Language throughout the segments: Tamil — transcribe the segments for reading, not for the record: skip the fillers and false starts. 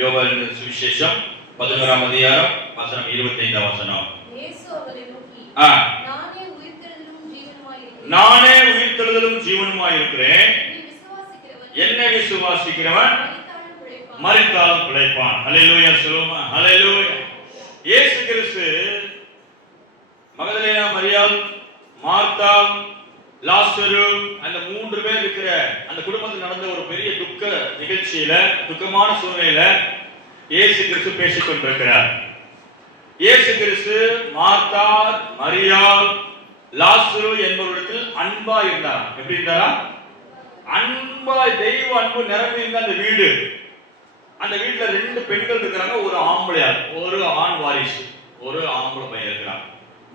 யோவான் சுவிசேஷம் 11ஆம் அதிகாரம் வசனம் 25ஆம் வசனம். இயேசு அவரை நோக்கி, நானே உயிர்த்தெழுதலும் ஜீவனுமாய் இருக்கிறேன். என்னை விசுவாசிக்கிறவன் மரித்தாலும் பிழைப்பான். ஹல்லேலூயா சொல்லுமா. ஹல்லேலூயா. இயேசு கிறிஸ்து மகதலேனா மரியாள், மார்த்தாள், லாசரு அந்த 3 பேர் இருக்கிற அந்த குடும்பத்தில் நடந்த ஒரு பெரிய துக்க நிகழ்ச்சியில, துக்கமான சூழ்நிலையில இயேசு கிறிஸ்து பேசிக் கொண்டிருக்கிறார். இயேசு கிறிஸ்து மார்த்தாள், மரியாள், லாசரு என்பவரிடத்தில் அன்பா இருந்தார். எப்படி இருந்தாரா? அன்பா, தெய்வ அன்பு நிரம்பி இருந்த அந்த வீடு. அந்த வீட்டுல 2 பெண்கள் இருக்கிறாங்க, ஒரு ஆம்பளையார், ஒரு ஆண் வாரிசு, ஒரு ஆம்பளை பையன் இருக்கிறான்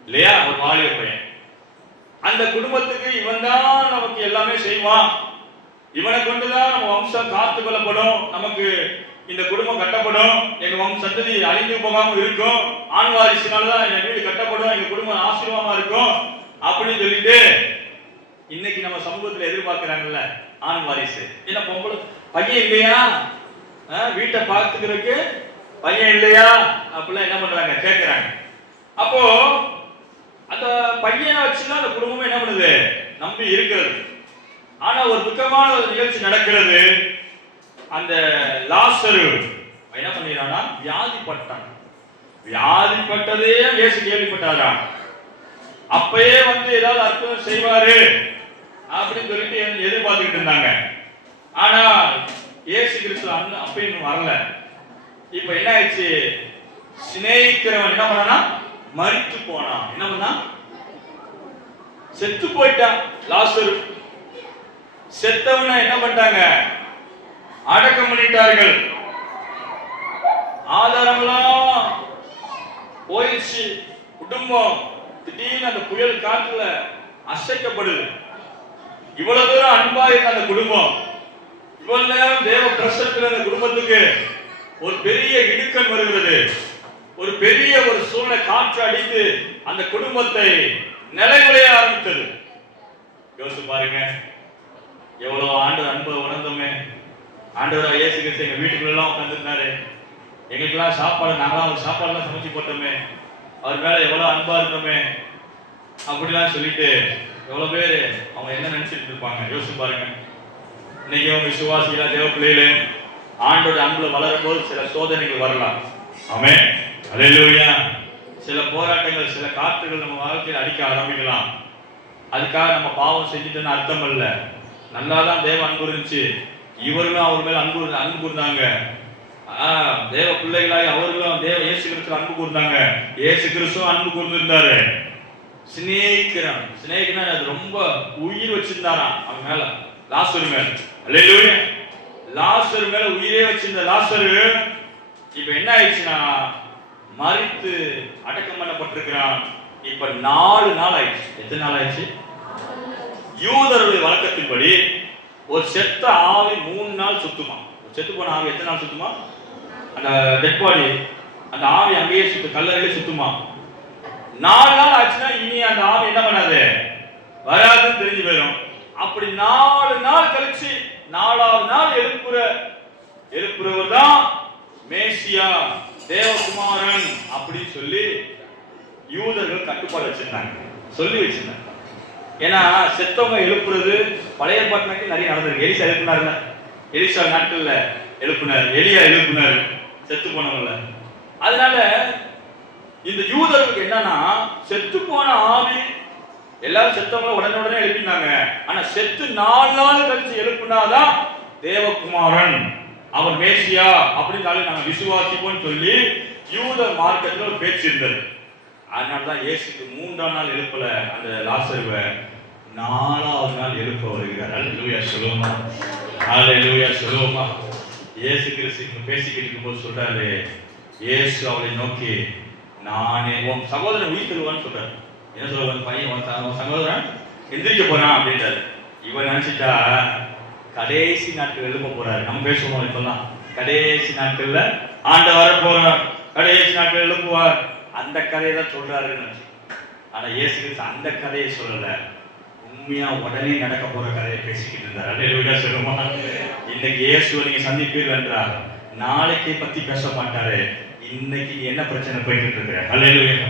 இல்லையா, ஒரு வாலிப பையன். அந்த குடும்பத்துக்கு இவன் தான் நமக்கு எல்லாமே செய்வான், இவனை கொண்டுதான் நம்ம வம்சம் காத்து கொள்ளப்படும், நமக்கு இந்த குடும்பம் கட்டப்படும், எங்க வம்ச சந்ததி அழிந்து போகாம இருக்கும், ஆண் வாரிசுனாலதான் எங்க வீடு கட்டப்படும், எங்க குடும்பம் ஆசீர்வாதமா இருக்கும் அப்படின்னு சொல்லிட்டு இன்னைக்கு நம்ம சமூகத்துல எதிர்பார்க்கிறாங்கல்ல ஆண் வாரிசு. என்ன பொம்பளை பையன் இல்லையா, வீட்டை பார்த்துக்கிறதுக்கு பையன் இல்லையா அப்படிலாம் என்ன பண்றாங்க, கேட்கிறாங்க. அப்போ அந்த பையனை வச்சுதான் அந்த குடும்பம் என்ன பண்ணுது, நம்பி இருக்கிறது. ஆனா ஒரு துக்கமான ஒரு நிகழ்ச்சி நடக்கிறது. அந்த லாசரு என்ன பண்ணிடுறான்னா வியாதிப்பட்டான். வியாதிப்பட்டதே இயேசு கேள்விப்பட்டாராம். அப்பயே ஏதாவது அற்புதம் செய்வாரு அப்படின்னு சொல்லிட்டு எதிர்பார்த்துக்கிட்டு இருந்தாங்க. ஆனா இயேசு கிறிஸ்து அப்பயும் வரல. இப்ப என்ன ஆயிடுச்சு, சிநேகிக்கிறவன் என்ன பண்ணா மரித்து போனான். என்ன பண்ணா, செத்து போயிட்டான் லாசரு. செத்தவனை என்ன பண்ணிட்டாங்க, அடக்கம் பண்ணிட்டார்கள். ஆதாரம்லாம் போயிடுச்சு. குடும்பம் திடீர்னு அந்த புயல் காற்றுல அசைக்கப்படுது. இவ்வளவு தூரம் அன்பா இருந்த அந்த குடும்பம், இவ்வளவு நேரம் தேவ பிரசனத்தில் அந்த குடும்பத்துக்கு ஒரு பெரிய இடுக்கன் வருகிறது. ஒரு பெரிய ஒரு சூழ்நிலை காற்று அடித்து அந்த குடும்பத்தை நிலைகுலைய ஆரம்பித்தது. யோசிச்சு பாருங்க, எவ்வளவு ஆண்டு அன்பை உணர்ந்தோமே. ஆண்டவராக இயேசு கிறிஸ்து எங்க வீட்டுக்குள்ள எல்லாம் உட்கார்ந்துருந்தாரு, எங்களுக்கெல்லாம் சாப்பாடு, நாங்களாம் அவர் சாப்பாடுலாம் சமைச்சு போட்டோமே, அவர் மேல எவ்வளவு அன்பா இருந்தோமே அப்படிலாம் சொல்லிட்டு எவ்வளவு பேரு அவங்க என்ன நினைச்சிட்டு இருப்பாங்க. யோசிச்சு பாருங்க. இன்னைக்கு அவங்க விசுவாசிகளா தேவ பிள்ளைகளே, ஆண்டோட அன்புல வளரும் போது சில சோதனைகள் வரலாம். ஆமென். அல்லேலூயா. சில போராட்டங்கள், சில காற்றுகள் நம்ம வாழ்க்கையில் அடிக்க ஆரம்பிக்கலாம். அதுக்காக நம்ம பாவம் செஞ்சுட்டோன்னு அர்த்தம் இல்ல. நல்லாதான் தேவ அன்பு இருந்துச்சு, இவர்களும் அவர் மேல அன்பு கூர்ந்தாங்க. தேவ பிள்ளைகளாய் அவர்களும் தேவ இயேசு கிறிஸ்து அன்பு கூர்ந்தாங்க. இயேசு கிறிஸ்துவும் அன்பு கூர்ந்திருந்தாரு. சிநேகிக்கிறான். அது ரொம்ப உயிர் வச்சிருந்தாராம் அவன் மேல, லாசரு மேல. அல்லேலூயா. லாசரு மேல உயிரே வச்சிருந்த லாசரு இப்ப என்ன ஆயிடுச்சுன்னா மரித்து அடக்கம் பண்ணப்பட்டிருக்கிறான். இப்ப 4 நாள் ஆயிடுச்சு. எத்தனை நாள் ஆயிடுச்சு? யூதருடைய வழக்கத்தின்படி ஒரு செத்த ஆவி 3 நாள் சுத்துமா. செத்து போன ஆவி எத்தனை நாள் சுத்துமா? அந்த டெட் பாடி, அந்த ஆவி அங்கேயே கல்லறையிலே சுத்துமா. 4 நாள் ஆச்சுன்னா இனி அந்த ஆவி என்ன பண்ணாது, வராதுன்னு தெரிஞ்சு போயிடும். அப்படி 4 நாள் கழிச்சு 4ஆவது நாள் எழுப்புறவர் தான் மேசியா, தேவகுமாரன் அப்படின்னு சொல்லி யூதர்கள் கட்டுப்பாடு வச்சிருந்தாங்க, சொல்லி வச்சிருந்தாங்க. ஏன்னா செத்தவங்க எழுப்புறது பழைய ஏற்பாட்டு நிறைய நடந்திருக்கு. எலிசா எழுப்பினார்ல, எலிசா நாட்கள்ல எழுப்பினார், எலியா எழுப்பினார் செத்து போனவங்கள. அதனால இந்த யூதர்களுக்கு என்னன்னா, செத்து போன ஆவி எல்லாரும் செத்தவங்கள உடனே எழுப்பினாங்க. ஆனா செத்து 4 நாள் கழிச்சு எழுப்பினாதான் தேவகுமாரன், அவர் மேசியா அப்படின்னு நாங்க விசுவாசிப்போம் சொல்லி யூத மார்க்கத்தில் ஒரு பேச்சு இருந்தது. அதனாலதான் இயேசுக்கு 3ஆம் நாள் எழுப்பல அந்த லாசருவை, 4ஆவது நாள் எழுப்ப வருகிறார். அல்லேலூயா சொல்லுவோமா. அல்லேலூயா சொல்லுவோமா. இயேசு கிறிஸ்து பேசிக்கிட்டு இருக்கும்போது சொல்றாரு, இயேசு அவளை நோக்கி, நானே உன் சகோதரன் உயிர் தருவான்னு சொல்றாரு. என்ன சொல்லுவாங்க, பையன் உன் சகோதரன் எந்திரிக்க போறான் அப்படின்றாரு. இவன் நினைச்சிட்டா கடைசி நாட்கள் எழுப்ப போறாரு. நம்ம பேசுவோம் இப்பெல்லாம், கடைசி நாட்கள்ல ஆண்டவர் வர போறார், கடைசி நாட்கள் எழுப்புவார், அந்த கதையை தான் சொல்றாருன்னு. ஆனா இயேசு கிறிஸ்து அந்த கதையை சொல்லல, உண்மையா உடனே நடக்க போற கதையை பேசிக்கிட்டு இருந்தார். அல்லேலூயா சொல்லுமா. இன்னைக்கு இயேசுவை நீங்க சந்திப்பீர்கள் என்றால் நாளைக்கு பத்தி பேச மாட்டாரு. இன்னைக்கு என்ன பிரச்சனை போயிட்டு இருக்கிற? ஹல்லேலூயா,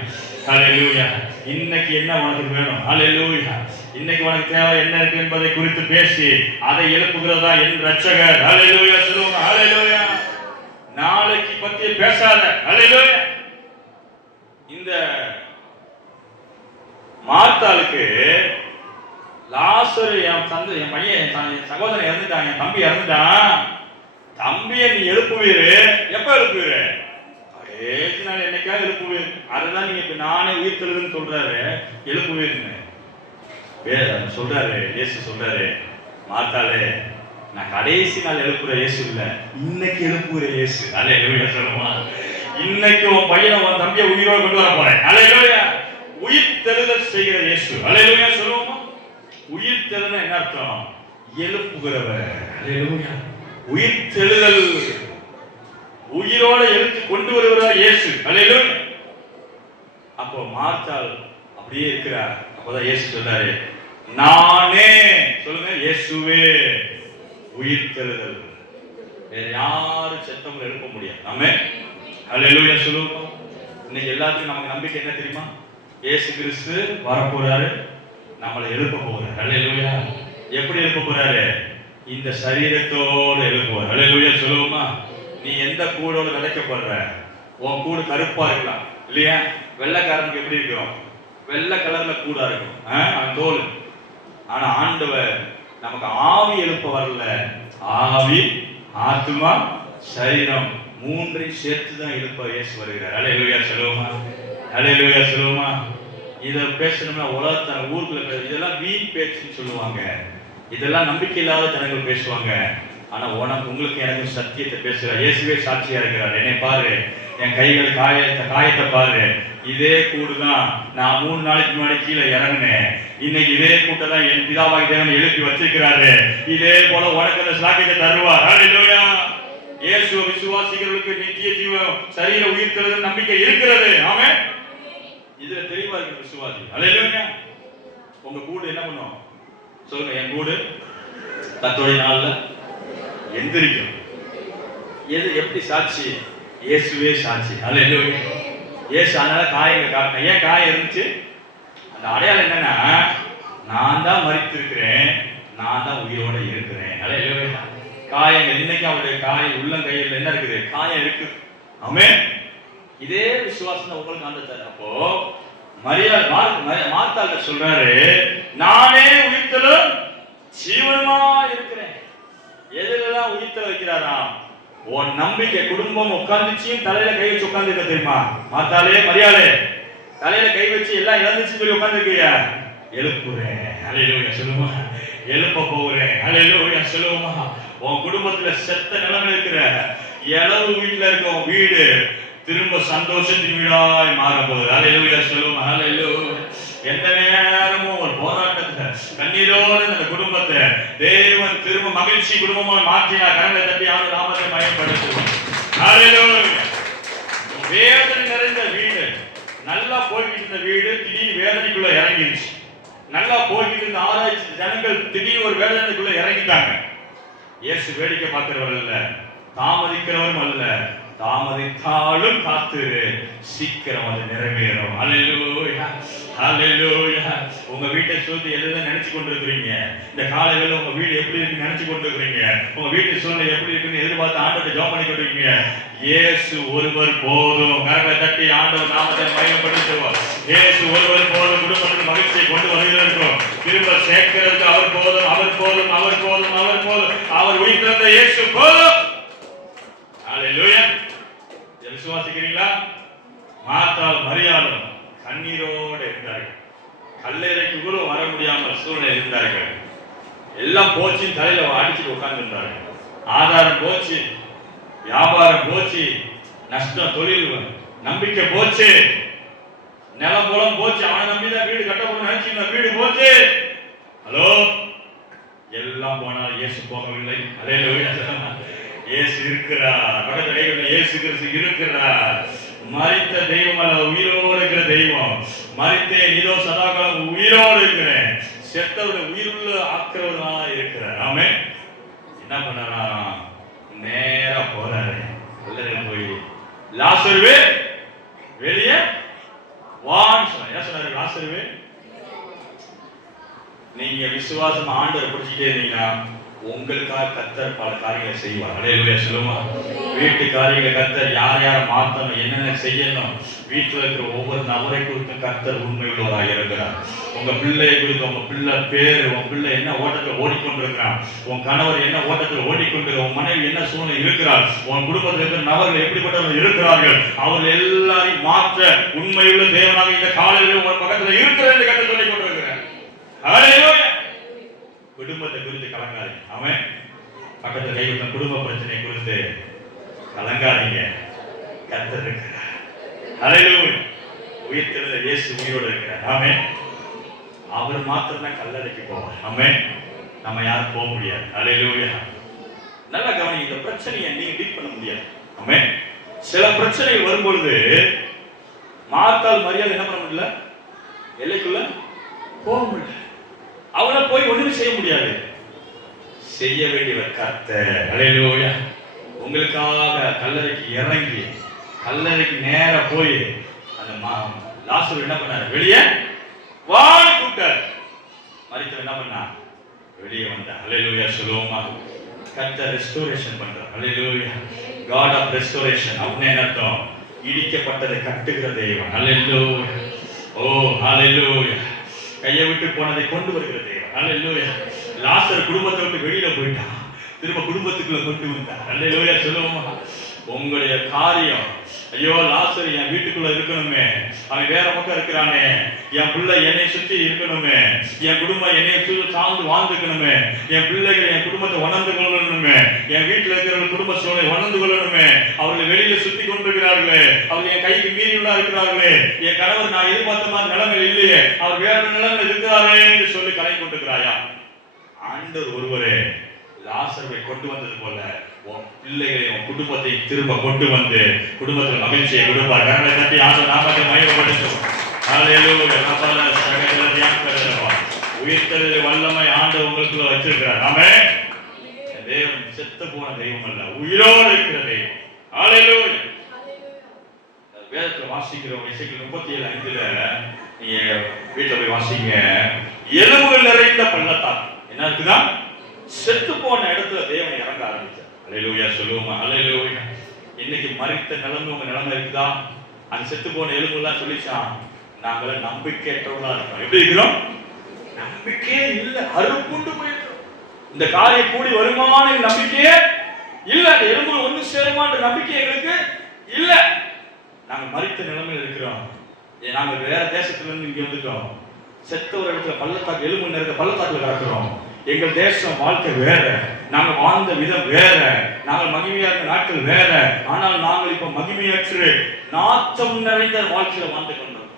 ஹல்லேலூயா. இன்னைக்கு என்ன உனக்கு வேணும்? ஹல்லேலூயா. இன்னைக்கு உனக்கு தேவை என்ன இருக்கு என்பதை குறித்து பேசி அதை எழுப்புகிறதா என் ரட்சகர். ஹல்லேலூயா சொல்லுங்க. ஹல்லேலூயா. நாளைக்கு பத்தி பேசாத. ஹல்லேலூயா. இந்த மார்த்தாளுக்கு லாசரு என் தந்தை, என் பையன், என் சகோதரன் இறந்துட்டான், என் தம்பி இறந்துட்டான், தம்பியை நீ எழுப்புவீரு. எப்ப எழுப்புவீரு? கடைசி நாள் என்னைக்காவது எழுப்புவீர். அதுதான் நீங்க இப்ப நானே உயிர் தெழுதுன்னு சொல்றாரு. எழுப்புவீருங்க சொல்றாரு. இயேசு சொல்றாரு, மார்த்தாளே, நான் கடைசி நாள் எழுப்புற இயேசு இல்ல, இன்னைக்கு எழுப்புற இயேசு. அல்லேலூயா சொல்லுமா. இன்னைக்கு உன் பையனை, உன் தம்பியை உயிரோடு கொண்டு வர போறேன். அல்லேலூயா. உயிர் தெழுதல் செய்கிற இயேசு. அல்லேலூயா சொல்லுவோமா. உயிர் தெழுதல் என்ன அர்த்தம்? எழுப்புகிறவர். அல்லேலூயா. உயிர் தெழுதல், உயிரோட எழுத்து கொண்டு வருகிறார் இயேசு. அல்லேலூயா. அப்போ மார்த்தாள் அப்படியே இருக்கிறார். அப்பதான் இயேசு சொல்றாரு, நானே, சொல்லுங்க, இயேசுவே உயிர் தெழுதல். வேற யாரும் செத்தவங்களை எழுப்ப முடியாது. ஆமென். அல்லேலூயா சொல்லுவோம். இன்னைக்கு எல்லாத்துக்கும் நமக்கு நம்பிக்கை என்ன தெரியுமா? இயேசு கிறிஸ்து வரப்போறாரு, நம்மளை எழுப்ப போறாரு. அல்லேலூயா. எப்படி எழுப்ப போறாரு? இந்த சரீரத்தோடு எழுப்புவார். அல்லேலூயா சொல்லுவோமா. நீ எந்த கூடோட விதைக்கப்படுற? உன் கூடு கருப்பா இருக்கலாம் இல்லையா? வெள்ளைக்காரனுக்கு எப்படி இருக்கும்? வெள்ளை கலர்ல கூடா இருக்கும் அவன் தோல். ஆனா ஆண்டவர் நமக்கு ஆவி எழுப்ப வரல. ஆவி, ஆத்துமா, சரீரம் மூன்றையும் சேர்த்துதான் எழுப்ப இயேசு வருகிறார். அல்லேலூயா சொல்லுவோமா. அல்லேலூயா சொல்லுவோமா. இதை பேசணும்னா உலகத்தை ஊருக்குள்ள இதெல்லாம் வீண் பேச்சுன்னு சொல்லுவாங்க. இதெல்லாம் நம்பிக்கை இல்லாத ஜனங்கள் பேசுவாங்க. ஆனா உங்களுக்கு எனக்கு சத்தியத்தை பேசுறார். இயேசுவே சாட்சியா இருக்கிறார். என்னை பாரு, என் கைகள் காயத்தை பாரு. இதே கூடுதான் நான் 3 நாளைக்கு முன்னாடி கீழே இறங்கினேன். இன்னைக்கு இதே கூட்டம் தான் என் பிதாவாகி தேவன் எழுப்பி வச்சிருக்கிறாரு. இதே போல உனக்கு அந்த சாக்கியத்தை தருவார். அல்லேலூயா. இயேசுவை விசுவாசிக்கிறவர்களுக்கு நித்திய ஜீவன், சரீர உயிர் தெழுதல் நம்பிக்கை இருக்கிறது. ஆமென். இதுல தெளிவா இருக்கு விசுவாசி. அல்லேலூயா. உங்க கூடு என்ன பண்ணும்? சொல்லுங்க. என் கூடு கர்த்தருடைய நாள்ல எந்திரிக்கும். எது எப்படி சாட்சி? இயேசுவே சாட்சி. அல்லேலூயா. இயேசு அதனால காயங்கள் காட்டின. ஏன் காயம் இருந்துச்சு? அந்த அடையாளம் என்னன்னா, நான் தான் மரித்திருக்கிறேன், நான் தான் உயிரோட இருக்கிறேன். அல்லேலூயா. காயங்கள் இன்னைக்கு அவருடைய காயம் உள்ளங்கையில் என்ன இருக்குது? காயம் இருக்கு. ஆமென். இதே விசுவாசம் தான் உங்களுக்கு அந்த தர. அப்போ மார்த்தாள்கிட்ட சொல்றாரு, நானே உயிர்த்தலும் ஜீவனுமா இருக்கிறேன். எதுலாம் உயிர்த்தல் வைக்கிறாராம்? உன் நம்பிக்கை குடும்பம் உட்கார்ந்துச்சியும் தலையில கை வச்சு உட்கார்ந்துருக்க தெரியுமா? மார்த்தாளே, மரியாளே, தலையில கை வச்சு எல்லாம் இழந்துச்சு சொல்லி உட்கார்ந்துருக்கியா? எழுப்புறேன். அல்லேலூயா சொல்லுமா. எழுப்ப போகிறேன். அல்லேலூயா சொல்லுமா. உன் குடும்பத்துல செத்த நிலைமை இருக்கிற இளவு வீட்டுல இருக்க உன் வீடு திரும்ப சந்தோஷத்தின் வீடாய் மாற போகுது. அல்லேலூயா சொல்லுமா. அல்லேலூயா. எந்த நேரமும் ஒரு போராட்டத்தை கண்ணீரோடு அந்த குடும்பத்தை தேவன் திரும்ப மகிழ்ச்சி குடும்பமா மாற்றினார். கரங்களை தட்டி ஆண்டு நாமத்தை மயப்படுத்துவோம். அல்லேலூயா. வேதனை நிறைந்த வீடு, நல்லா போய்கிட்டு இருந்த வீடு திடீர்னு வேதனைக்குள்ள இறங்கிடுச்சு. நல்லா போய்கிட்டு இருந்த ஆராய்ச்சி ஜனங்கள் திடீர்னு ஒரு வேதனைக்குள்ள இறங்கிட்டாங்க. இயேசு வேடிக்கை பார்க்கிறவர் அல்ல, தாமதிக்கிறவரும் அல்ல. தாமதித்தாலும் காத்துரு, சீக்கிரம் அது நிறைவேறும். அல்லேலூயா. அல்லேலூயா. உங்க வீட்டை சொல்லி எல்லாம் நினைச்சு கொண்டிருக்கிறீங்க. இந்த காலையில உங்க வீடு எப்படி இருக்குன்னு நினைச்சு கொண்டிருக்கிறீங்க. உங்க வீட்டு சூழ்நிலை எப்படி இருக்குன்னு எதிர்பார்த்து ஆண்டவரை ஜெபம் பண்ணி கொண்டிருக்கீங்க. இயேசு ஒருவர் போதும். கரங்களை தட்டி ஆண்டவர் நாமத்தை மகிமைப்படுத்துவோம். இயேசு ஒருவர் போதும். குடும்பத்துக்கு மகிழ்ச்சியை கொண்டு வருவதற்கும் திரும்ப சேர்க்கிறதுக்கு அவர் போதும், அவர் போதும், அவர் போதும், அவர் போதும். அவர் உயிர் தந்த இயேசு போதும். அல்லேலூயா. விசுவாசிக்கிறீங்களா? மார்த்தாள் மரியாளும் கண்ணீரோடு இருந்தார்கள். கல்லறைக்கு கூட வர முடியாமல் சூழ்நிலை இருந்தார்கள். எல்லாம் போச்சு, தலையில அடிச்சுட்டு உட்கார்ந்து இருந்தார்கள். ஆதாரம் போச்சு, வியாபாரம் போச்சு, நஷ்டம், தொழில் நம்பிக்கை போச்சு, நிலம் புலம் போச்சு. அவனை நம்பிதான் வீடு கட்டப்படும் நினைச்சு வீடு போச்சு. ஹலோ, எல்லாம் போனால் இயேசு போகவில்லை. அல்லேலூயா. இயேசு இருக்கிறார். இயேசு கிறிஸ்து இருக்கிறார். மரித்த தெய்வம் அல்ல, உயிரோடு இருக்கிற தெய்வம். மரித்தேன், இதோ சதாகாலம் உயிரோடு இருக்கிறேன். செத்தவருடைய உயிருள்ள ஆக்கிறவர்களா இருக்கிறார். ஆமென். என்ன பண்ணாரா? நேரா போறாரு. கல்லறையில் போய் லாசருவே வெளியே வான்னு சொன்னார். என்ன சொன்னாரு? லாசருவே. நீங்க விசுவாசம் ஆண்டவரை பிடிச்சிட்டே இருந்தீங்கன்னா உங்களுக்காக கர்த்தர் பல காரியங்களை செய்வார். அல்லேலூயா சொல்லுமா. வீட்டு காரியங்களை கர்த்தர் யார் யாரை மாற்றணும், என்னென்ன செய்யணும், வீட்டில் இருக்கிற ஒவ்வொரு நபரை குறித்தும் கர்த்தர் உண்மை உள்ளவராக இருக்கிறார். உங்க பிள்ளையை குறித்து, உங்க பிள்ளை பேரு, உன் பிள்ளை என்ன ஓட்டத்தில் ஓடிக்கொண்டிருக்கிறான், உன் கணவர் என்ன ஓட்டத்தில் ஓடிக்கொண்டிருக்கிறார், உன் மனைவி என்ன சூழ்நிலை இருக்கிறார், உன் குடும்பத்தில் இருக்கிற நபர்கள் எப்படிப்பட்டவர்கள் இருக்கிறார்கள், அவர்கள் எல்லாரையும் மாற்ற உண்மையுள்ள தேவனாக இந்த காலையில் உங்கள் பக்கத்தில் இருக்கிற என்று கர்த்தர் சொல்லிக் கொண்டிருக்கிறார். அல்லேலூயா. குடும்பத்தை குறித்து கலங்காதீங்க. அவன் பக்கத்தில் கைவிட்ட குடும்ப பிரச்சனை குறித்து கலங்காதீங்க. கர்த்தர் இருக்கிறார். அல்லேலூயா. உயிர்த்தெழுந்த இயேசு உயிரோடு இருக்கிறார். ஆமென். அவர் மாத்திரம் தான் கல்லறைக்கு போவார். ஆமென். நம்ம யாரும் போக முடியாது. அல்லேலூயா. நல்லா கவனிங்க. இந்த பிரச்சனையை நீங்க டீல் பண்ண முடியாது. ஆமென். சில பிரச்சனைகள் வரும்பொழுது மார்த்தாள் மரியாதை என்ன பண்ண முடியல, எல்லைக்குள்ள போக முடியல. அவளை போய் ஒண்ணுமே செய்ய முடியாது. செய்ய வேண்டியவர் கர்த்தர். அல்லேலூயா. உங்களுக்காக கல்லறைக்கு இறங்கி கல்லறைக்கு நேரா போய் அந்த லாசரு என்ன பண்ணாரு? வெளியே வான்னு கூப்பிட்டார். மரித்தவர் என்ன பண்ணா? வெளியே வந்தார். அல்லேலூயா சொல்லுவோமா. கர்த்தர் ரெஸ்டோரேஷன் பண்றார். அல்லேலூயா. God of restoration. அப்படின்னா என்ன அர்த்தம்? இடிக்கப்பட்டதை கட்டுகிற தெய்வம். அல்லேலூயா. ஓ அல்லேலூயா. கையை விட்டு போனதை கொண்டு வருகிற தெய்வம். அல்லேலூயா. லாசர் குடும்பத்தை விட்டு வெளியில போயிட்டான், திரும்ப குடும்பத்துக்குள்ள கொண்டு வந்தார். அல்லேலூயா சொல்லுவோமா. உங்களுடைய காரியம், ஐயோ லாசர் என் வீட்டுக்குள்ள இருக்கணுமே, அவன் வேற பக்கம் இருக்கிறானே, என் பிள்ளை என்னை சுற்றி இருக்கணுமே, என் குடும்பம் என்னை சுற்றி சார்ந்து வாழ்ந்துக்கணுமே, என் பிள்ளைகள் என் குடும்பத்தை உணர்ந்து கொள்ளணுமே, என் வீட்டில் இருக்கிற குடும்ப சூழலை உணர்ந்து கொள்ளணுமே, அவர்கள் வெளியில சுத்தி கொண்டிருக்கிறார்களே, அவர்கள் என் கைக்கு மீறியுள்ளா இருக்கிறார்களே, என் கணவர் நான் எதிர்பார்த்த மாதிரி நிலைமை இல்லையே, அவர் வேற நிலைமை இருக்கிறாரே என்று சொல்லி கலை கொண்டிருக்கிறாயா? ஆண்டவர் ஒருவரே லாசரை கொண்டு வந்தது போல உன் பிள்ளைகளை உன் குடும்பத்தை திரும்ப கொண்டு வந்து குடும்பத்தில் மகிழ்ச்சியை கொடுப்பார். கரங்களை தட்டி ஆண்டவர் நாமத்தை மகிமைப்படுத்தும். அல்லேலூயா. உயிர்த்தெழுதல் வல்லமை ஆண்டவர் உங்களுக்குள்ள வச்சிருக்கிறார். ஆமென். தேவன் செத்து போன தெய்வம் அல்ல, உயிரோடு இருக்கிற தெய்வம். அல்லேலூயா. வேதத்துல வாசிக்கிறோம். இசைக்கு 37:5 நீங்க வீட்டுல போய் வாசிங்க. எலும்புகள் நிறைந்த பள்ளத்தாக்கு என்ன இருக்குதா? செத்து போன இடத்துல தேவன் இறங்க ஆரம்பிச்சார். அல்லேலூயா சொல்லுவோமா. அல்லேலூயா. இன்னைக்கு மரித்த நிலைமை உங்க நிலைமை இருக்குதா? அந்த செத்து போன எலும்புலாம் சொல்லிச்சான், நாங்கள நம்பிக்கையற்றவர்களா இருக்கோம். எப்படி இருக்கிறோம்? நம்பிக்கையே இல்ல, அறுப்புண்டு போயிருக்கிறோம். இந்த காரியம் கூடி வருமான நம்பிக்கையே இல்ல, அந்த எலும்பு ஒண்ணு சேருமான்ற நம்பிக்கை எங்களுக்கு இல்ல. நாங்க மரித்த நிலைமையில் இருக்கிறோம். நாங்க வேற தேசத்துல இருந்து இங்க வந்துட்டோம். செத்த ஒரு இடத்துல பள்ளத்தாக்கு, எலும்பு நிறைந்த பள்ளத்தாக்குல கிடக்கிறோம். எங்கள் தேசம் வாழ்க்கை வேற, நாங்க வாழ்ந்த விதம் வேற, நாங்கள் மகிமையாக நாட்கள் வேற. ஆனால் நாங்கள் இப்ப மகிமையற்று நாத்தம் நிறைந்த வாழ்க்கையில வாழ்ந்து கொண்டோம்.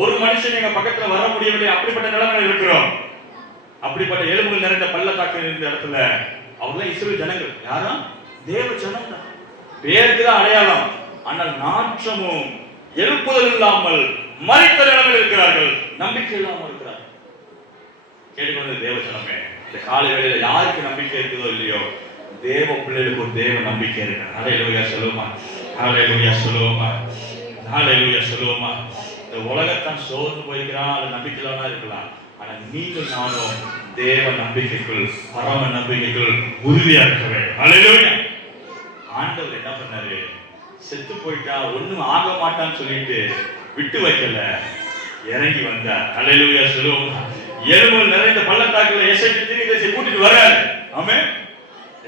ஒரு மனுஷன் எங்க பக்கத்துல வர முடியவில்லை, அப்படிப்பட்ட நிலைமையில இருக்கிறோம். அப்படிப்பட்ட எலும்புகள் நிறைந்த பள்ளத்தாக்கு இருந்த இடத்துல அவங்களாம் இஸ்ரவேல் ஜனங்கள். யாரும் தேவ ஜனம் தான், பேருக்கு தான் அடையாளம். ஆனால் நாற்றமும் எழுப்புதல் இல்லாமல் மரித்த நிலைமையில் இருக்கிறார்கள், நம்பிக்கை இல்லாமல் இருக்கிறார்கள். கேட்டுக்கொண்டு தேவ ஜனமே, இந்த காலை வேளையில யாருக்கு நம்பிக்கை இருக்குதோ இல்லையோ, தேவ பிள்ளைகளுக்கு ஒரு தேவ நம்பிக்கை இருக்கு. ஹல்லேலூயா சொல்லுவோமா. ஹல்லேலூயா சொல்லுவோமா. ஹல்லேலூயா சொல்லுவோமா. இந்த உலகத்தான் சோர்ந்து போயிருக்கிறான், அது நம்பிக்கையில இருக்கலாம். ஆனா நீங்கள் நானும் தேவ நம்பிக்கைக்குள், பரம நம்பிக்கைக்குள் உறுதியா இருக்க வேண்டும். ஹல்லேலூயா. ஆண்டவர் என்ன பண்ணாரு? செத்து போயிட்டா ஒண்ணும் ஆக மாட்டான்னு சொல்லிட்டு விட்டு வைக்கல, இறங்கி வந்தார். ஹல்லேலூயா சொல்லுவோமா. எலும்புகள் நிறைந்த பள்ளத்தாக்குல எசேக்கியேல் தீர்க்கதரிசி கூட்டிட்டு வர்றாரு. ஆமென்.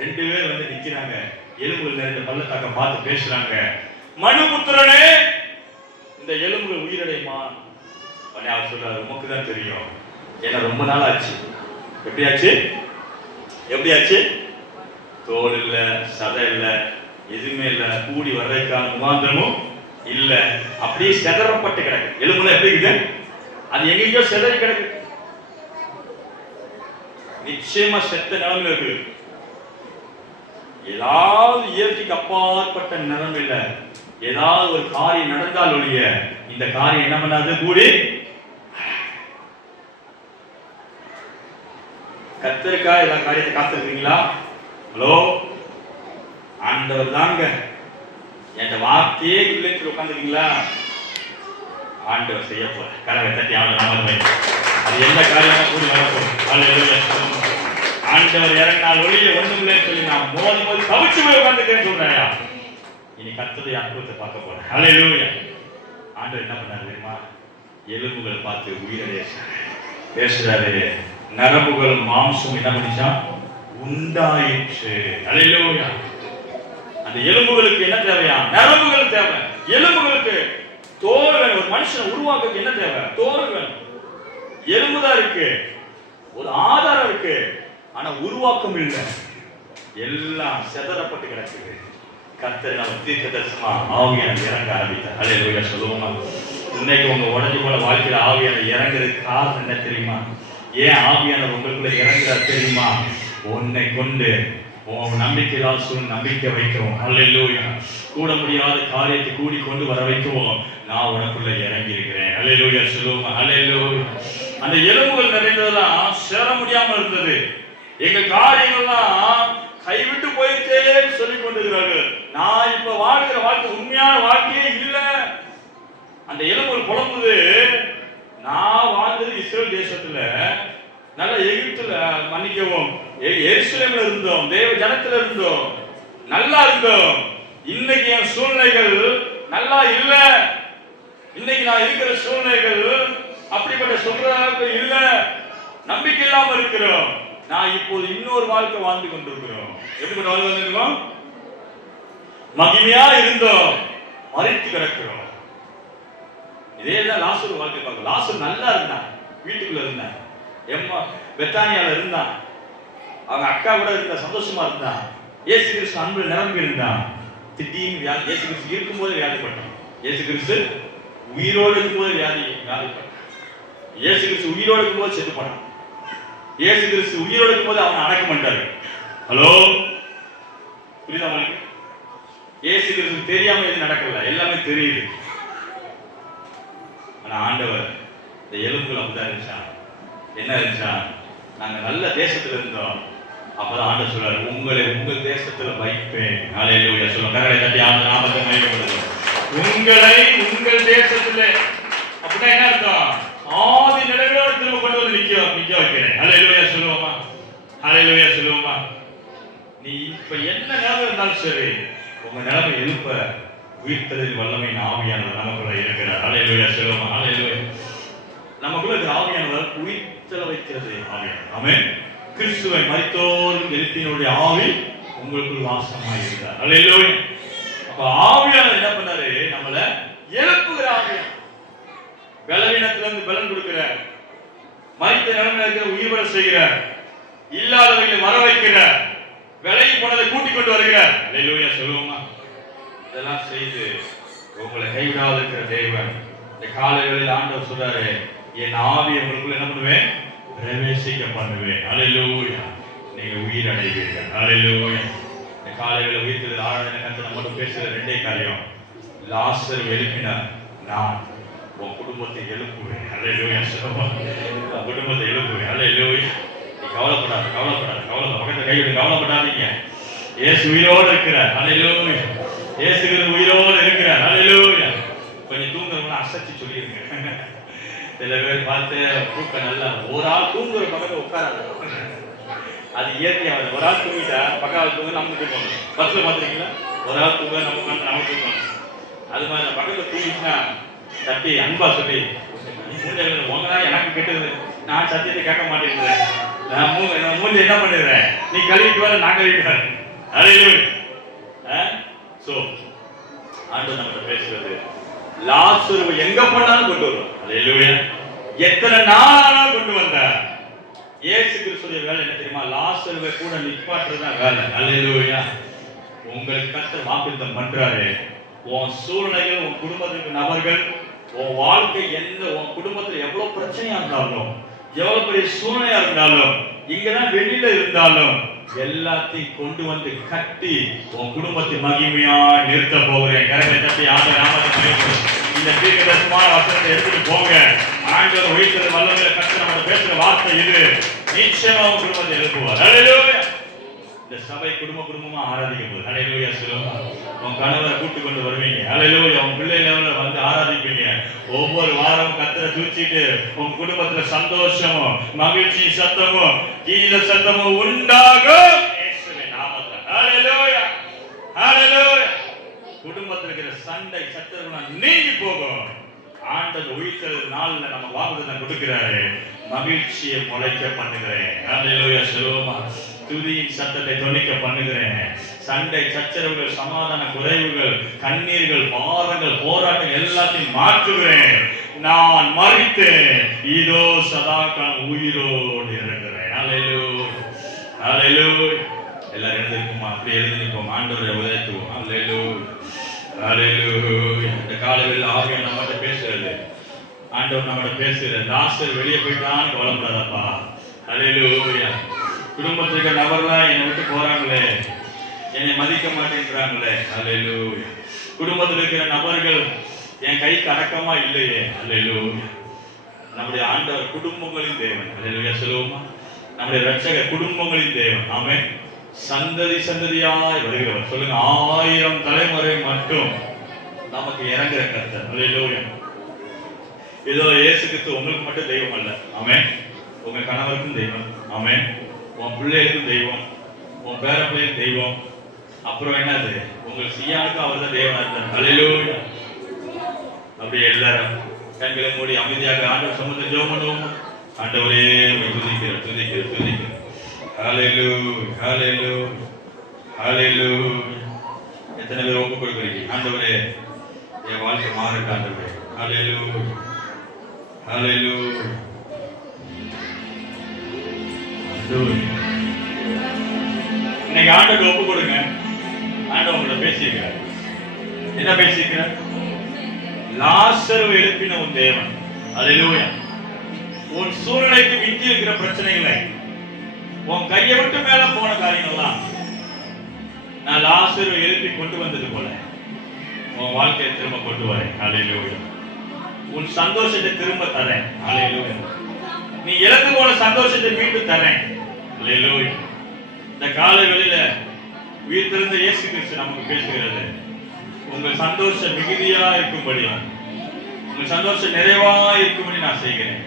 2 பேர் வந்து நிக்கிறாங்க, எலும்புகள் நிறைந்த பள்ளத்தாக்க பார்த்து பேசுறாங்க. மனுபுத்திரனே, இந்த எலும்புகள் உயிரடையுமா? அவர் சொல்றாரு, உமக்கு தான் தெரியும், ஏன்னா ரொம்ப நாள் ஆச்சு. எப்படியாச்சு? எப்படியாச்சு? தோல் இல்ல, சதை இல்ல, எதுவுமே இல்ல, கூடி வர்றதுக்கான முகாந்திரமும் இல்ல, அப்படியே செதறப்பட்டு கிடக்கு. எலும்புல எப்படி இருக்குது? அது எங்கேயோ செதறி கிடக்கு. நிச்சயமா செத்த நிலைமையில இருக்கு. ஏதாவது இயற்கைக்கு அப்பாற்பட்ட நிலைமையில ஏதாவது ஒரு காரியம் நடந்தால் ஒழிய இந்த காரியம் என்ன பண்ணாது? கூடி கர்த்தருக்காக எல்லா காரியத்தை காத்திருக்கீங்களா? ஹலோ, ஆண்டவர் தாங்க என் வார்த்தையே இல்லைன்னு உட்காந்துருக்கீங்களா? ஆண்டவர் செய்ய போற கரவை தட்டி ஆண்டவர் அது எந்த காரியமும் கூடி வரப்போம். ஆண்டவர் இறங்கினால் ஒளிய ஒண்ணும் இல்லைன்னு சொல்லி நான் மோதி மோதி தவிச்சு போய் உட்காந்துக்கிறேன்னு சொல்றேன். இனி கர்த்தருடைய அற்புதத்தை பார்க்க போறேன். ஹல்லேலூயா. ஆண்டவர் என்ன பண்ணாரு தெரியுமா? எலும்புகளை பார்த்து உயிரை பேசுறாரு. நரம்புகள் மாம்சம் என்ன பண்ணிச்சா? உண்டாயிற்று. ஹல்லேலூயா. அந்த எலும்புகளுக்கு என்ன தேவையா? நரம்புகள் தேவை. எலும்புகளுக்கு தோல் வேணும். ஒரு மனுஷனை உருவாக்க என்ன தேவை? தோல் வேணும். எலும்புதான் இருக்கு, ஒரு ஆதாரம் இருக்கு, ஆனா உருவாக்கம் இல்லை. எல்லாம் செதறப்பட்டு கிடக்குது. கர்த்தர் நம்ம தீர்க்கதரிசனமா ஆவியான இறங்க ஆரம்பித்தார். ஹல்லேலூயா சொல்லுவோமா? இன்னைக்கு உங்க உடஞ்சு போன வாழ்க்கையில ஆவியான இறங்குறதுக்கு காரணம் என்ன தெரியுமா? ஏன் ஆவியான உங்களுக்குள்ள இறங்குறார் தெரியுமா? உன்னை கொண்டு உன் நம்பிக்கையால் சூழ் நம்பிக்கை வைக்கவும், ஹல்லேலூயா, கூட முடியாத காரியத்தை கூடி கொண்டு வர வைக்கவும் நான் உனக்குள்ள இறங்கி இருக்கிறேன். ஹல்லேலூயா சொல்லுவோமா? ஹல்லேலூயா. அந்த எலும்புகள் நிறைந்ததெல்லாம் சேர முடியாம இருந்தது. எங்க காரியங்கள்லாம் கைவிட்டு போயிட்டே சொல்லிக் கொண்டிருக்கிறார்கள். நான் இப்ப வாழ்கிற வாழ்க்கை உண்மையான வாழ்க்கையே இல்லை. அந்த எலும்புகள் புலம்புது. நான் வாழ்ந்தது இஸ்ரேல் தேசத்துல, நல்ல எகிப்துல, மன்னிக்கவும் எருசலேம்ல இருந்தோம், தேவ ஜனத்துல இருந்தோம், நல்லா இருந்தோம். இன்னைக்கு என் சூழ்நிலைகள் நல்லா இல்ல. இன்னைக்கு நான் இருக்கிற சூழ்நிலைகள் அப்படிப்பட்ட சொல்றாங்க இல்ல. நம்பிக்கை இல்லாம இருக்கிறோம். நான் இப்போது இன்னொரு வாழ்க்கை வாழ்ந்து கொண்டிருக்கிறோம். எப்படிப்பட்ட வாழ்க்கை வந்திருக்கோம்? மகிமையா இருந்தோம், மறித்து கிடக்கிறோம். இதேதான் லாசரு வாழ்க்கை பார்க்க. லாசரு நல்லா இருந்தான், வீட்டுக்குள்ள இருந்தான், எம்மா பெத்தானியால இருந்தான், அவங்க அக்கா கூட இருந்த சந்தோஷமா இருந்தான். இயேசு கிறிஸ்து அன்பு நிரம்பி இருந்தான். திடீர்னு வியாதி. இயேசு கிறிஸ்து இருக்கும்போது வியாதிப்பட்டான். இயேசு கிறிஸ்து உயிரோடு இருக்கும்போது வியாதிப்பட்டான். இயேசு கிறிஸ்து உயிரோடு இருக்கும்போது செத்து போனான். இயேசு கிறிஸ்து உயிரோடு இருக்கும்போது அவனை அடக்கம் பண்ணிட்டாரு. ஹலோ, புரியுதா உங்களுக்கு? இயேசு கிறிஸ்து தெரியாம எதுவும் நடக்கல, எல்லாமே தெரியுது. ஆனா ஆண்டவர் இந்த எலும்புகள் அப்படிதான் இருந்துச்சா? என்ன இருந்துச்சா? நாங்க நல்ல தேசத்துல இருந்தோம். அப்பதான் ஆண்டவர் சொல்றாரு, உங்களை உங்கள் தேசத்துல வைப்பேன். ஹல்லேலூயா சொல்லுங்க. கரங்களை தட்டி ஆண்டவர் நாமத்தை மகிமைப்படுத்துங்க. உங்களை உங்கள் தேசத்துல, அப்படின்னா என்ன அர்த்தம்? ஆதி நிலையோடு திரும்ப கொண்டு வந்து நிக்க வைக்கிறேன். ஹல்லேலூயா சொல்லுவோமா? ஹல்லேலூயா சொல்லுவோமா? நீ இப்ப என்ன நிலைமை இருந்தாலும் சரி, உங்க நிலைமை எழுப்ப உயிர்த்தலின் வல்லமை ஆவியானவர் நமக்குள்ள இருக்கிறார். ஹல்லேலூயா சொல்லுவோமா? ஹல்லேலூயா. நமக்குள்ள இருக்கிற ஆவியானவர் உயிர்த்தல வைக்கிறது ஆவியானவர். ஆமென். கிறிஸ்துவை மரித்தோரும் எழுப்பினுடைய ஆவி உங்களுக்குள் வாசமாய் இருக்கிறார். ஹல்லேலூயா. அப்ப ஆவியானவர் என்ன பண்ணாரு? நம்மள எழுப்புகிற ஆவியானவர். பலவீனத்திலிருந்து பலன் கொடுக்கிறார். மரித்த நிலைமையில உயிர்வர செய்கிறார். இல்லாதவர்களை வர வைக்கிறார். விலகி போனதை கூட்டிக் கொண்டு வருகிறார். ஹல்லேலூயா சொல்லுவோமா? இதெல்லாம் செய்து உங்களை கைவிடாத இருக்கிற தேவன் இந்த காலைகளில் ஆண்டவர் சொல்றாரு, என் ஆவி உங்களுக்குள்ள என்ன பண்ணுவேன்? பிரவேசிக்க பண்ணுவேன். ஹல்லேலூயா. நீங்க உயிர் அடைவீர்கள். ஹல்லேலூயா. இந்த காலைகளில் உயிர்த்தெழுந்த ஆராதனை கர்த்தர் நம்மோடு பேசுகிற ரெண்டே காரியம். லாசரு எழுப்பினார், நான் உன் குடும்பத்தை எழுப்புவேன். ஹல்லேலூயா சொல்லுவோம். உன் குடும்பத்தை எழுப்புவேன். ஹல்லேலூயா. நீ கவலைப்படாத, கவலைப்படாத, பக்கத்துல கைவிடு, கவலைப்படாதீங்க. இயேசு உயிரோடு இருக்கிறார். ஹல்லேலூயா. இயேசு உயிரோடு இருக்கிறார். ஹல்லேலூயா. கொஞ்சம் தூங்குறவங்க அசைச்சு சொல்லிருங்க. சில பேர் பார்த்து தூக்க நல்லா, ஒரு ஆள் தூங்குற பக்கத்துல உட்காராது, அது இயற்கையாக. ஒரு ஆள் தூங்கிட்டா பக்கம் தூங்க நமக்கு தூக்கணும். பஸ்ல பாத்துருக்கீங்களா? ஒரு ஆள் தூங்க நமக்கு தூக்கணும். அது மாதிரி பக்கத்துல தூங்கிச்சுன்னா தட்டி அன்பா சொல்லி, உங்கதான் எனக்கு கெட்டது, நான் சத்தியத்தை கேட்க மாட்டேங்கிறேன், நான் மூஞ்சி என்ன பண்ணிடுறேன், நீ கழுவிட்டு வர, நான் கழுவிட்டு. சோ ஆண்டவர் நம்ம பேசுறது, லாசருவை எங்க பண்ணாலும் கொண்டு வரும். ஹல்லேலூயா. எத்தனை நாள் கொண்டு வந்தார். இயேசு கிறிஸ்துவின் வேலை என்ன தெரியுமா? லாசருவை கூட நிப்பாட்டுறதுதான் வேலை. ஹல்லேலூயா. உங்களுக்கு கர்த்தர் வாக்குத்தத்தம் பண்றாரு. உன் சூழ்நிலைகள், உன் குடும்பத்துக்கு நபர்கள், உன் வாழ்க்கை எந்த, உன் குடும்பத்துல எவ்வளவு பிரச்சனையா இருந்தாலும், எவ்வளவு பெரிய சூழ்நிலையா இருந்தாலும், இங்கதான் வெளியில இருந்தாலும், எல்லாத்தையும் கொண்டு வந்து கட்டி உன் குடும்பத்தை மகிமையா நிறுத்த போகிறேன். கரங்களை தட்டி ஆண்டவர் நாமத்தை மகிமைப்படுத்துங்க. இந்த தீர்க்கதரிசனமான வசனத்தை எடுத்துட்டு போங்க. ஆண்டவர் உயிர்த்தெழுந்த வல்லமையில கர்த்தர் நம்ம பேசுற வார்த்தை இது. நிச்சயமா உன் குடும்பத்தை எழுப்புவார். ஹல்லேலூயா. இந்த சபை குடும்பமா ஆராதிக்க போகுது. ஹல்லேலூயா சொல்லுங்க. உன் கணவரை கூட்டு கொண்டு வருவீங்க. ஹல்லேலூயா. உன் பிள்ளைகளை வந்து ஆராதிப்பீங்க. ஒவ்வொரு வாரம் கர்த்தரை துதிச்சிட்டு உன் குடும்பத்துல சந்தோஷமும் மகிழ்ச்சி சத்தமும் கீத சத்தமும் உண்டாகும் இயேசுவின் நாமத்தில். ஹல்லேலூயா. ஹல்லேலூயா. குடும்பத்தில் இருக்கிற சண்டை சச்சரவுலாம் நீங்கி போகும். ஆண்டவர் உயிர்த்தெழுந்த நாள்ல நம்ம வாக்குத்தத்தம் கொடுக்கிறாரு. மகிழ்ச்சியை முளைக்க பண்ணுகிறேன். ஹல்லேலூயா சொல்லுவோமா. துதியின் சத்தத்தை தொனிக்க பண்ணுகிறேன். சண்டை சச்சரவுகள் சமாதான குறைவுகள் கண்ணீர்கள் பாரங்கள் போராட்டங்கள் எல்லாத்தையும் மாற்றுகிறேன். நான் மரித்தேன், இதோ சதாகாலம் உயிரோடு இருக்கிறேன். ஹல்லேலூயா. ஹல்லேலூயா. எல்லாரும் எழுந்திருக்குமா? அப்படி எழுதி நிற்போம். ஆண்டவரை உயர்த்துவோம். ஹல்லேலூயா. ஹல்லேலூயா. இந்த காலையில் ஆவியானவர் நம்மகிட்ட பேசுறது. ஆண்டவர் நம்மகிட்ட பேசுறது. லாசர் வெளியே போயிட்டான்னு கவலைப்படாதப்பா. ஹல்லேலூயா. குடும்பத்துக்கு நபர்லாம் என்னை விட்டு போறாங்களே, என்னை மதிக்க மாட்டேங்கிறாங்களே. ஹல்லேலூயா. குடும்பத்தில் இருக்கிற நபர்கள் என் கைக்கு அடக்கமா இல்லையே. ஹல்லேலூயா. நம்முடைய ஆண்டவர் குடும்பங்களின் தேவன். ஹல்லேலூயா சொல்லுவோமா. நம்முடைய ரட்சகர் குடும்பங்களின் தேவன். ஆமென். சந்ததி சந்ததியாய் வருகிறவர். சொல்லுங்க. 1000 தலைமுறை மட்டும் நமக்கு இறங்குற கர்த்தர். ஹல்லேலூயா. ஏதோ இயேசு கிறிஸ்து உங்களுக்கு மட்டும் தெய்வம் அல்ல. ஆமென். உங்க கணவருக்கும் தெய்வம். ஆமென். உன் பிள்ளைகளுக்கும் தெய்வம், உன் பேர பிள்ளைகளுக்கு தெய்வம். அப்புறம் என்னது, உங்கள் சியானுக்கும் அவர் தான் தேவனா இருந்தார். ஹல்லேலூயா. அப்படியே எல்லாரும் கண்களை மூடி அமைதியாக ஆண்டவர் சமூகத்தை ஜெபம் பண்ணுவோம். ஆண்டவரே துதிக்கிறோம் துதிக்கிறோம் துதிக்கிறோம். ஹல்லேலூயா. ஹல்லேலூயா. ஹல்லேலூயா. எத்தனை பேர் ஒப்பு கொடுக்குறீங்க? ஆண்டவரே என் வாழ்க்கை மாறட்டும். ஆண்டவரே. ஹல்லேலூயா. ஹல்லேலூயா. இன்னைக்கு ஆண்டவருக்கு ஒப்பு கொடுங்க. ஆண்டவர் உங்களை பேசியிருக்கிறார். என்ன பேசியிருக்கிறார்? லாசருவை எழுப்பின உன் தேவன். ஹல்லேலூயா. உன் சூழ்நிலைக்கு மிஞ்சி இருக்கிற பிரச்சனைகளை, உன் கையை விட்டு மேல போன காரியங்கள்லாம் நான் லாசருவை எழுப்பி கொண்டு வந்தது போல உன் வாழ்க்கையை திரும்ப கொண்டு வரேன். ஹல்லேலூயா. உன் சந்தோஷத்தை திரும்ப தரேன். ஹல்லேலூயா. நீ இழந்து போன சந்தோஷத்தை மீண்டும் தரேன். ஹல்லேலூயா. இந்த காலை வேளையில உயிர்த்தெழுந்த இயேசு கிறிஸ்து நமக்கு பேசுகிறது. உங்கள் சந்தோஷம் மிகுதியா இருக்கும்படி, உங்கள் சந்தோஷம் நிறைவா இருக்கும்படி நான் செய்கிறேன்.